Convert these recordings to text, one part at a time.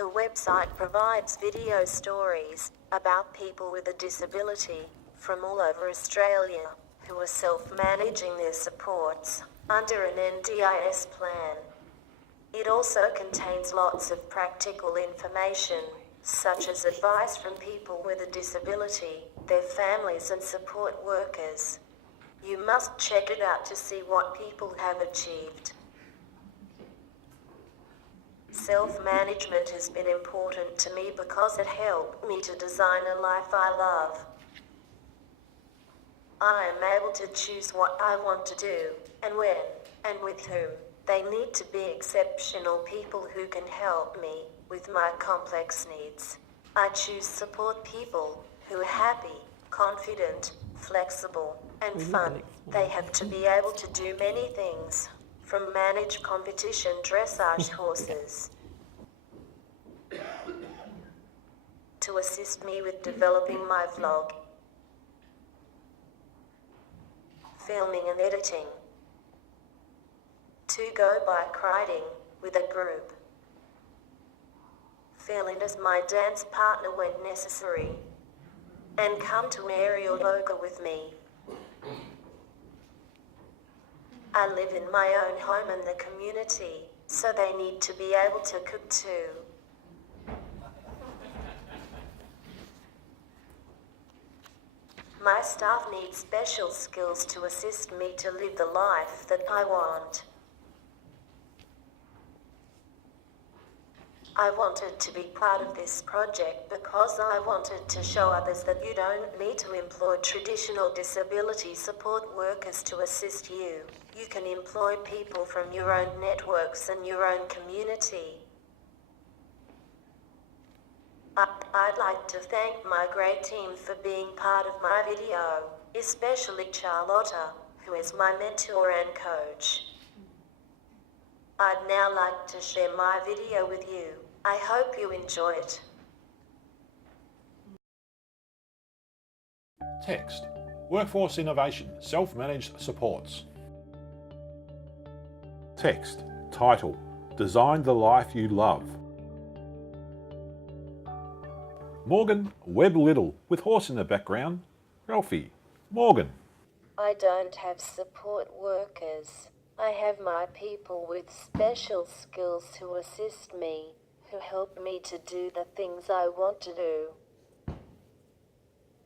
The website provides video stories about people with a disability from all over Australia who are self-managing their supports under an NDIS plan. It also contains lots of practical information, such as advice from people with a disability, their families and support workers. You must check it out to see what people have achieved. Self-management has been important to me because it helped me to design a life I love. I am able to choose what I want to do, and when, and with whom. They need to be exceptional people who can help me with my complex needs. I choose support people who are happy, confident, flexible, and fun. They have to be able to do many things, from manage competition dressage horses to assist me with developing my vlog, filming and editing, to go bike riding with a group, fill in as my dance partner when necessary, and come to aerial yoga with me. I live in my own home and the community, so they need to be able to cook too. My staff needs special skills to assist me to live the life that I want. I wanted to be part of this project because I wanted to show others that you don't need to employ traditional disability support workers to assist you. You can employ people from your own networks and your own community. I'd like to thank my great team for being part of my video, especially Charlotta, who is my mentor and coach. I'd now like to share my video with you. I hope you enjoy it. Text: Workforce Innovation, Self-Managed Supports. Text: Title: Design the Life You Love. Morgan, Webb, Liddle, with horse in the background. Ralphie, Morgan. I don't have support workers. I have my people with special skills to assist me, who help me to do the things I want to do.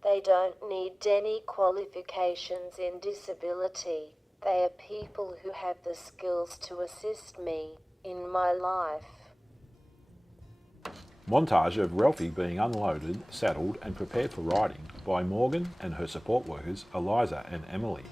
They don't need any qualifications in disability. They are people who have the skills to assist me in my life. Montage of Ralphie being unloaded, saddled and prepared for riding by Morgan and her support workers Eliza and Emily.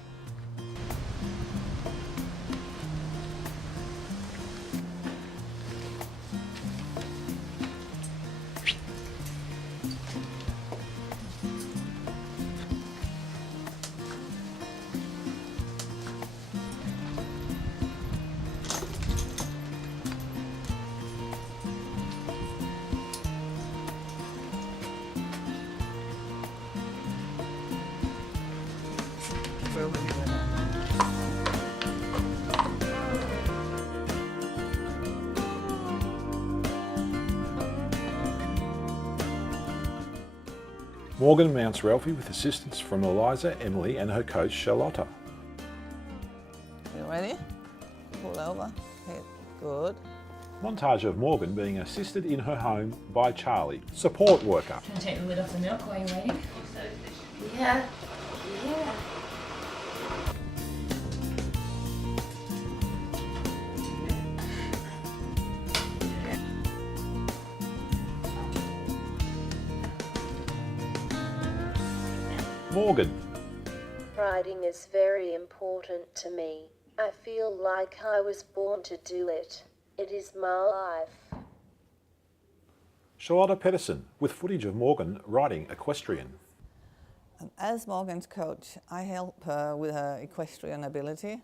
Morgan mounts Ralphie with assistance from Eliza, Emily and her coach Charlotta. You ready? Pull over. Hit. Good. Montage of Morgan being assisted in her home by Charlie, support worker. Can I take the lid off the milk while you're waiting? Yeah. Morgan. Riding is very important to me. I feel like I was born to do it. It is my life. Charlotta Pedersen with footage of Morgan riding equestrian. As Morgan's coach, I help her with her equestrian ability,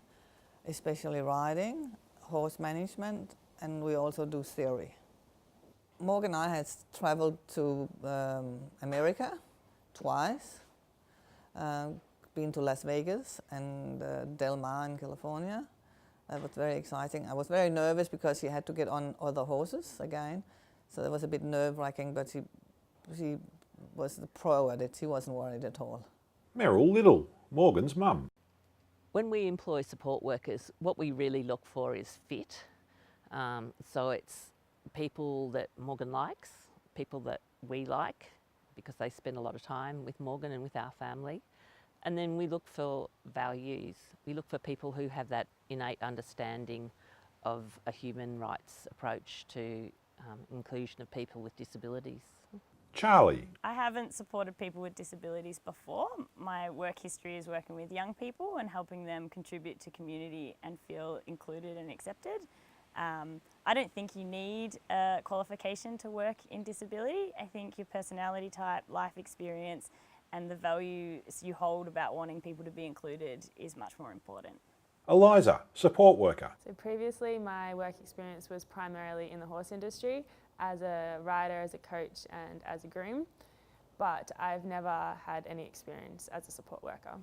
especially riding, horse management, and we also do theory. Morgan and I have traveled to America twice. Been to Las Vegas and Del Mar in California. That was very exciting. I was very nervous because she had to get on other horses again. So it was a bit nerve-wracking, but she was the pro at it. She wasn't worried at all. Meryl Liddle, Morgan's mum. When we employ support workers, what we really look for is fit. So it's people that Morgan likes, people that we like, because they spend a lot of time with Morgan and with our family. And then we look for values. We look for people who have that innate understanding of a human rights approach to inclusion of people with disabilities. Charlie. I haven't supported people with disabilities before. My work history is working with young people and helping them contribute to community and feel included and accepted. I don't think you need a qualification to work in disability. I think your personality type, life experience, and the values you hold about wanting people to be included is much more important. Eliza, support worker. So previously my work experience was primarily in the horse industry as a rider, as a coach and as a groom, but I've never had any experience as a support worker.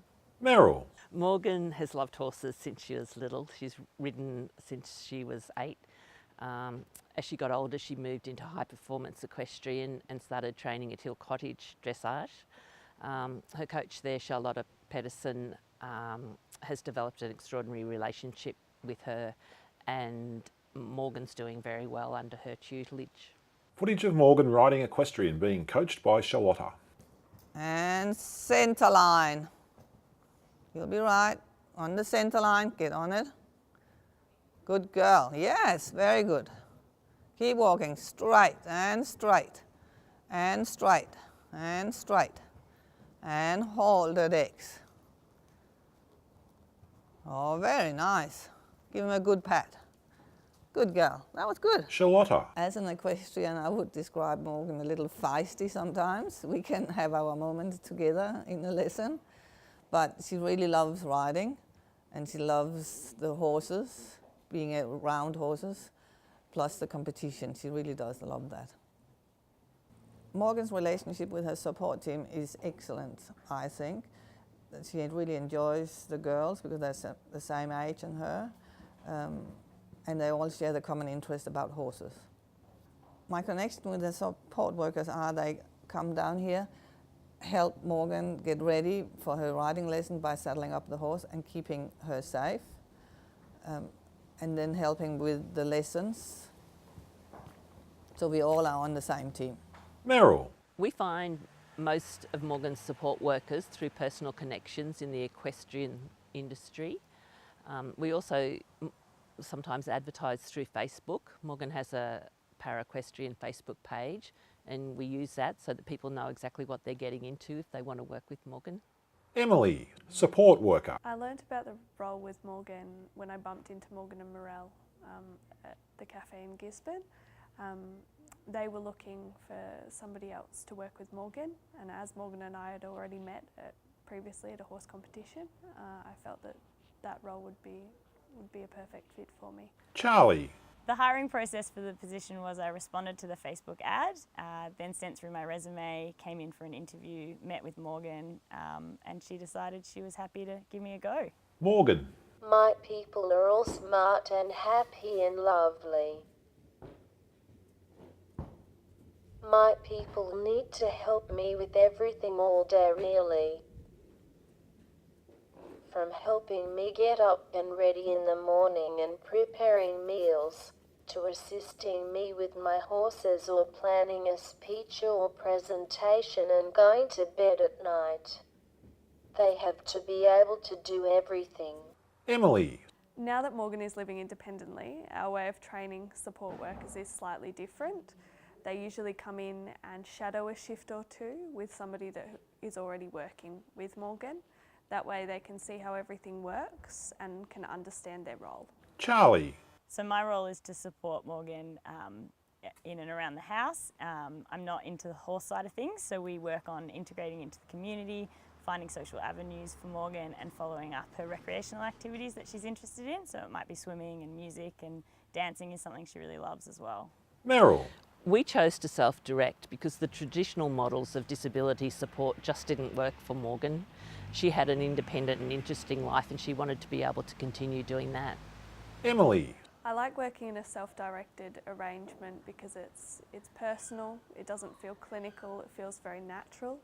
Meryl. Morgan has loved horses since she was little. She's ridden since she was 8. As she got older, she moved into high performance equestrian and started training at Hill Cottage dressage. Her coach there, Charlotta Pedersen, has developed an extraordinary relationship with her, and Morgan's doing very well under her tutelage. Footage of Morgan riding equestrian being coached by Charlotta. And centre line. You'll be right. On the centre line, get on it. Good girl. Yes, very good. Keep walking straight and straight and straight and straight. And hold the legs. Oh, very nice. Give him a good pat. Good girl. That was good. Charlotta. As an equestrian, I would describe Morgan a little feisty sometimes. We can have our moments together in a lesson. But she really loves riding, and she loves the horses, being around horses, plus the competition. She really does love that. Morgan's relationship with her support team is excellent, I think. She really enjoys the girls because they're the same age as her, and they all share the common interest about horses. My connection with the support workers are they come down here, help Morgan get ready for her riding lesson by saddling up the horse and keeping her safe, and then helping with the lessons. So we all are on the same team. Meryl. We find most of Morgan's support workers through personal connections in the equestrian industry. We also sometimes advertise through Facebook. Morgan has a para-equestrian Facebook page, and we use that so that people know exactly what they're getting into if they want to work with Morgan. Emily, support worker. I learnt about the role with Morgan when I bumped into Morgan and Morel at the cafe in Gisborne. They were looking for somebody else to work with Morgan, and as Morgan and I had already met previously at a horse competition, I felt that that role would be a perfect fit for me. Charlie. The hiring process for the position was I responded to the Facebook ad, then sent through my resume, came in for an interview, met with Morgan, and she decided she was happy to give me a go. Morgan. My people are all smart and happy and lovely. My people need to help me with everything all day, really. From helping me get up and ready in the morning and preparing meals, to assisting me with my horses or planning a speech or presentation and going to bed at night. They have to be able to do everything. Emily. Now that Morgan is living independently, our way of training support workers is slightly different. They usually come in and shadow a shift or two with somebody that is already working with Morgan. That way they can see how everything works and can understand their role. Charlie. So my role is to support Morgan in and around the house. I'm not into the horse side of things, so we work on integrating into the community, finding social avenues for Morgan and following up her recreational activities that she's interested in. So it might be swimming and music, and dancing is something she really loves as well. Meryl. We chose to self-direct because the traditional models of disability support just didn't work for Morgan. She had an independent and interesting life, and she wanted to be able to continue doing that. Emily. I like working in a self-directed arrangement because it's personal, it doesn't feel clinical, it feels very natural.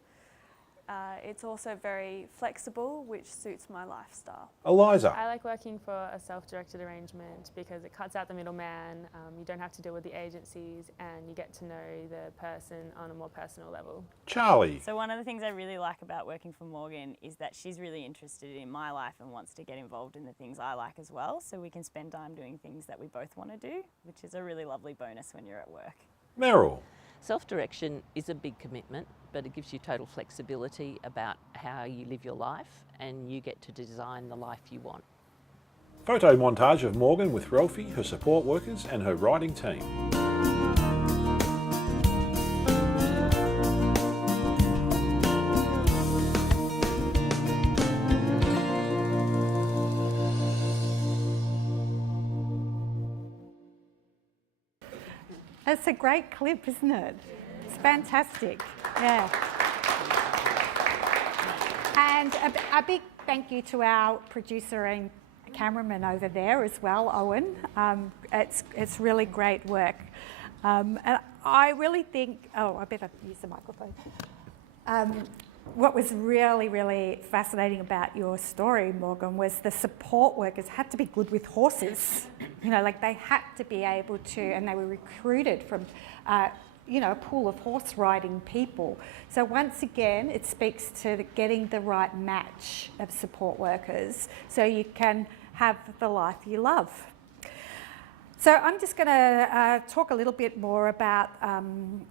It's also very flexible, which suits my lifestyle. Eliza. I like working for a self-directed arrangement because it cuts out the middleman, you don't have to deal with the agencies, and you get to know the person on a more personal level. Charlie. So one of the things I really like about working for Morgan is that she's really interested in my life and wants to get involved in the things I like as well, so we can spend time doing things that we both want to do, which is a really lovely bonus when you're at work. Meryl. Self-direction is a big commitment, but it gives you total flexibility about how you live your life, and you get to design the life you want. Photo montage of Morgan with Ralphie, her support workers and her riding team. It's a great clip, isn't it? It's fantastic. Yeah. And a big thank you to our producer and cameraman over there as well, Owen. It's really great work. And I really think, I better use the microphone. What was really, really fascinating about your story, Morgan, was the support workers had to be good with horses. You know, like they had to be able to, and they were recruited from, you know, a pool of horse riding people. So once again, it speaks to getting the right match of support workers so you can have the life you love. So I'm just going to talk a little bit more about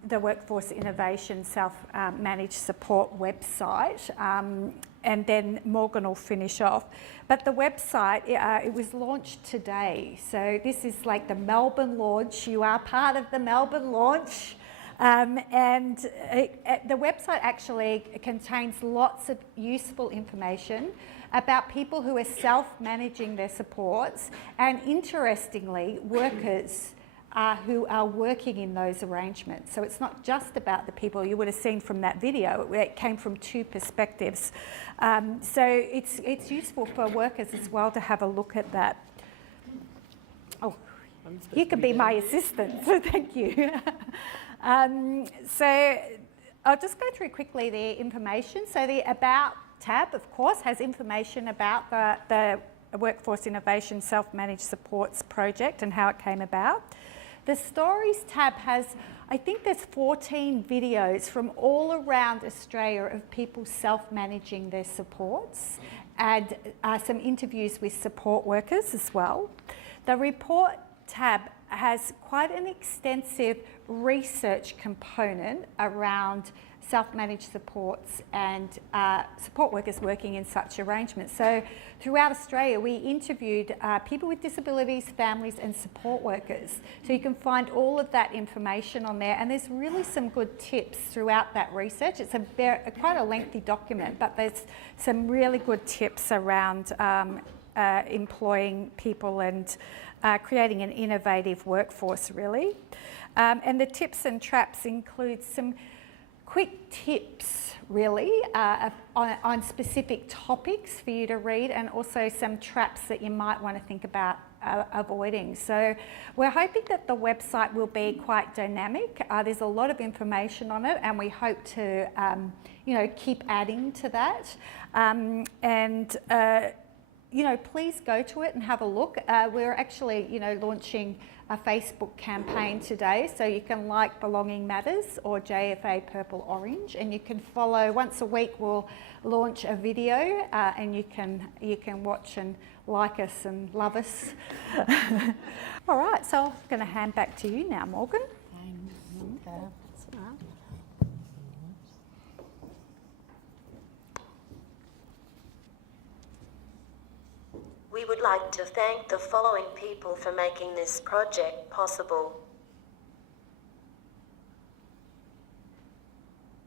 the Workforce Innovation Self-Managed Support website, and then Morgan will finish off. But the website, it was launched today. So this is like the Melbourne launch. You are part of the Melbourne launch. And the website actually contains lots of useful information about people who are self-managing their supports, and interestingly, workers who are working in those arrangements. So it's not just about the people. You would have seen from that video, it came from two perspectives. So it's useful for workers as well to have a look at that. Oh, you can be my assistant, so thank you. So I'll just go through quickly the information. So the About tab, of course, has information about the Workforce Innovation Self-Managed Supports project and how it came about. The Stories tab has, I think there's 14 videos from all around Australia of people self-managing their supports, and some interviews with support workers as well. The Report tab has quite an extensive research component around self-managed supports and support workers working in such arrangements. So throughout Australia, we interviewed people with disabilities, families and support workers. So you can find all of that information on there, and there's really some good tips throughout that research. It's quite a lengthy document, but there's some really good tips around employing people and creating an innovative workforce, really. And the tips and traps include some quick tips, really, on specific topics for you to read, and also some traps that you might want to think about avoiding. So we're hoping that the website will be quite dynamic. There's a lot of information on it, and we hope to, you know, keep adding to that. You know, please go to it and have a look. We're actually, you know, launching a Facebook campaign today, so you can like Belonging Matters or JFA Purple Orange, and you can follow. Once a week we'll launch a video, and you can watch and like us and love us. All right, so I'm going to hand back to you now, Morgan. We would like to thank the following people for making this project possible.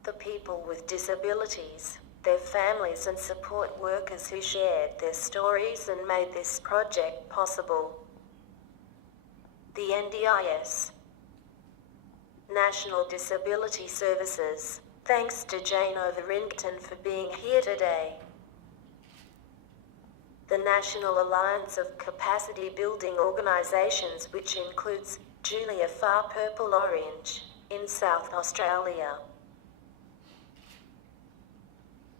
The people with disabilities, their families and support workers who shared their stories and made this project possible. The NDIS, National Disability Services. Thanks to Jane Overington for being here today. The the National Alliance of Capacity Building Organisations, which includes Julia Far Purple Orange in South Australia.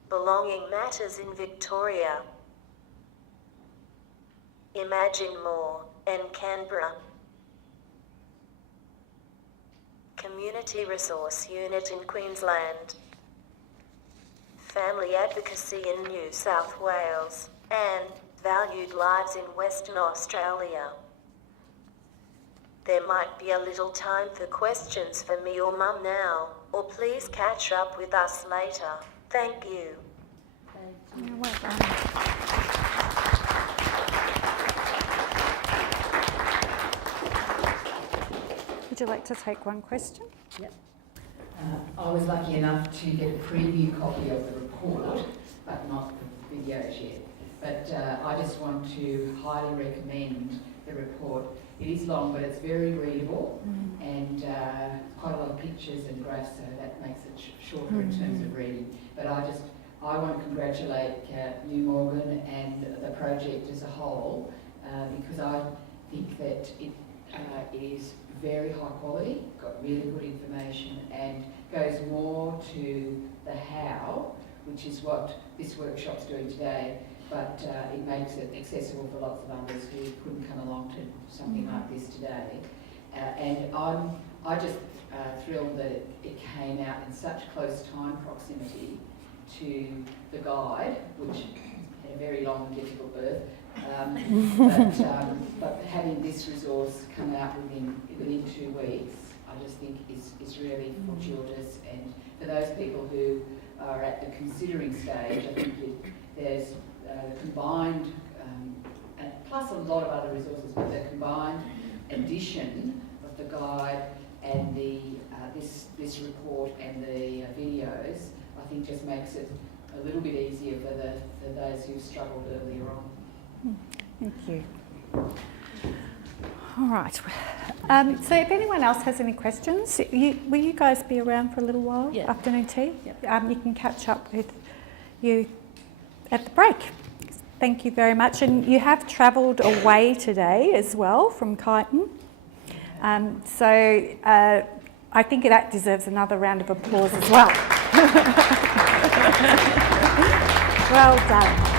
Belonging Matters in Victoria. Imagine More in Canberra. Community Resource Unit in Queensland. Family Advocacy in New South Wales, and Valued Lives in Western Australia. There might be a little time for questions for me or Mum now, or please catch up with us later. Thank you. Yeah, well done. Would you like to take one question? Yep. I was lucky enough to get a preview copy of the report, but not the videos yet. But I just want to highly recommend the report. It is long, but it's very readable, and quite a lot of pictures and graphs, so that makes it shorter in terms of reading. But I want to congratulate you, Morgan, and the project as a whole, because I think that it is very high quality, got really good information, and goes more to the how, which is what this workshop's doing today, but it makes it accessible for lots of others who couldn't come along to something like this today. And I'm just thrilled that it came out in such close time proximity to the guide, which had a very long and difficult birth. But having this resource come out within 2 weeks, I just think is really fortuitous. And for those people who are at the considering stage, I think there's the combined, plus a lot of other resources, but the combined addition of the guide and the this report and the videos, I think just makes it a little bit easier for those who've struggled earlier on. Thank you. All right. So if anyone else has any questions, will you guys be around for a little while? Yeah. Afternoon tea? Yep. You can catch up with you at the break. Thank you very much. And you have travelled away today as well from Kyneton. So I think that deserves another round of applause as well. Well done.